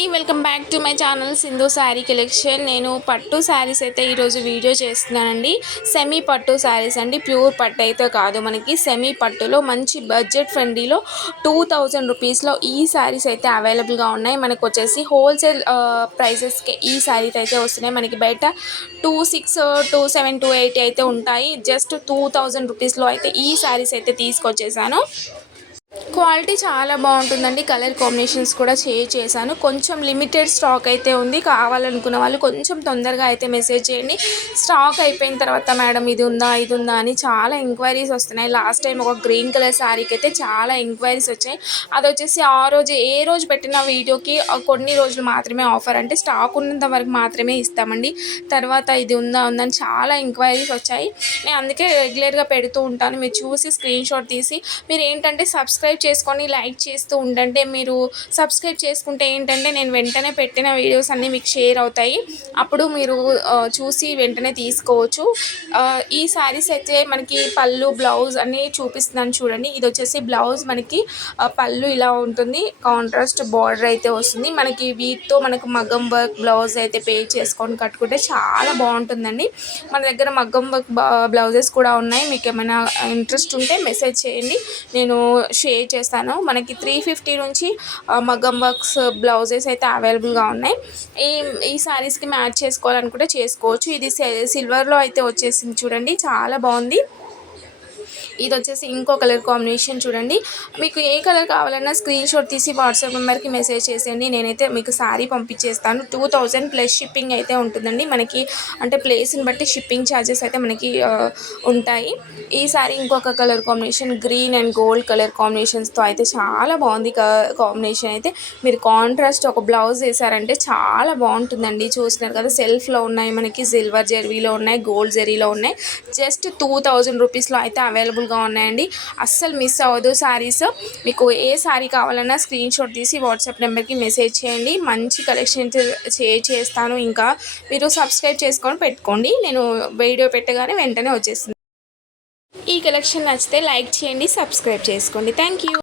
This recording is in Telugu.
అండి, welcome back to my channel Sindhu sari collection. నేను పట్టు శారీస్ అయితే ఈరోజు వీడియో చేస్తున్నానండి. సెమీ పట్టు శారీస్ అండి, ప్యూర్ పట్టు అయితే కాదు, మనకి సెమీ పట్టులో మంచి బడ్జెట్ ఫ్రెండ్లీలో 2000 రూపీస్లో ఈ శారీస్ అయితే అవైలబుల్గా ఉన్నాయి. మనకు వచ్చేసి హోల్సేల్ ప్రైసెస్కి ఈ శారీస్ అయితే వస్తున్నాయి. మనకి బయట 26, 27, 280 అయితే ఉంటాయి. జస్ట్ 2000 రూపీస్లో అయితే ఈ శారీస్ అయితే తీసుకొచ్చేసాను. క్వాలిటీ చాలా బాగుంటుందండి. కలర్ కాంబినేషన్స్ కూడా చేశాను. కొంచెం లిమిటెడ్ స్టాక్ అయితే ఉంది. కావాలనుకున్న వాళ్ళు కొంచెం తొందరగా అయితే మెసేజ్ చేయండి. స్టాక్ అయిపోయిన తర్వాత మేడం ఇది ఉందా అని చాలా ఎంక్వైరీస్ వస్తున్నాయి. లాస్ట్ టైం ఒక గ్రీన్ కలర్ శారీకి అయితే చాలా ఎంక్వైరీస్ వచ్చాయి. అది వచ్చేసి ఆ రోజు ఏ రోజు పెట్టిన వీడియోకి కొన్ని రోజులు మాత్రమే ఆఫర్, అంటే స్టాక్ ఉన్నంత వరకు మాత్రమే ఇస్తామండి. తర్వాత ఇది ఉందా అని చాలా ఎంక్వైరీస్ వచ్చాయి. నేను అందుకే రెగ్యులర్గా పెడుతూ ఉంటాను. మీరు చూసి స్క్రీన్ షాట్ తీసి మీరు ఏంటంటే సబ్స్క్రైబ్ చేసుకొని లైక్ చేస్తూ ఉండండి. మీరు సబ్స్క్రైబ్ చేసుకుంటే ఏంటంటే నేను వెంటనే పెట్టిన వీడియోస్ అన్నీ మీకు షేర్ అవుతాయి. అప్పుడు మీరు చూసి వెంటనే తీసుకోవచ్చు. ఈ శారీస్ అయితే మనకి పళ్ళు బ్లౌజ్ అన్నీ చూపిస్తున్నాను చూడండి. ఇది వచ్చేసి బ్లౌజ్, మనకి పళ్ళు ఇలా ఉంటుంది, కాంట్రాస్ట్ బార్డర్ అయితే వస్తుంది. మనకి వీటితో మనకు మగ్గం వర్క్ బ్లౌజ్ అయితే పే చేసుకొని కట్టుకుంటే చాలా బాగుంటుందండి. మన దగ్గర మగ్గం వర్క్ బ్లౌజెస్ కూడా ఉన్నాయి. మీకు ఏమైనా ఇంట్రెస్ట్ ఉంటే మెసేజ్ చేయండి, నేను షేర్ చేస్తాను. మనకి 350 నుంచి మగ్గం వర్క్స్ బ్లౌజెస్ అయితే అవైలబుల్గా ఉన్నాయి. ఈ శారీస్కి మ్యాచ్ చేసుకోవాలనుకుంటే చేసుకోవచ్చు. ఇది సిల్వర్లో అయితే వచ్చేసింది చూడండి, చాలా బాగుంది. ఇది వచ్చేసి ఇంకో కలర్ కాంబినేషన్ చూడండి. మీకు ఏ కలర్ కావాలన్నా స్క్రీన్ షాట్ తీసి వాట్సాప్ నెంబర్కి మెసేజ్ చేసేయండి. నేనైతే మీకు శారీ పంపించేస్తాను. 2000 ప్లస్ షిప్పింగ్ అయితే ఉంటుందండి. మనకి అంటే ప్లేస్ని బట్టి షిప్పింగ్ ఛార్జెస్ అయితే మనకి ఉంటాయి. ఈ శారీ ఇంకొక colour combination green and gold colour కాంబినేషన్స్తో అయితే చాలా బాగుంది. కాంబినేషన్ అయితే మీరు కాంట్రాస్ట్ ఒక బ్లౌజ్ వేసారంటే చాలా బాగుంటుందండి. చూస్తున్నారు కదా, సెల్ఫ్లో ఉన్నాయి, మనకి సిల్వర్ జెరీలో ఉన్నాయి, గోల్డ్ జెరీలో ఉన్నాయి. జస్ట్ 2000 రూపీస్లో అయితే అవైలబుల్గా ఉన్నాయండి. అస్సలు మిస్ అవ్వదు శారీస్. మీకు ఏ శారీ కావాలన్నా స్క్రీన్ షాట్ తీసి వాట్సాప్ నెంబర్కి మెసేజ్ చేయండి. మంచి కలెక్షన్ చేస్తాను. ఇంకా మీరు సబ్స్క్రైబ్ చేసుకొని పెట్టుకోండి, నేను వీడియో పెట్టగానే వెంటనే వచ్చేస్తుంది. ఈ కలెక్షన్ నచ్చితే లైక్ చేయండి, సబ్స్క్రైబ్ చేసుకోండి. Thank you.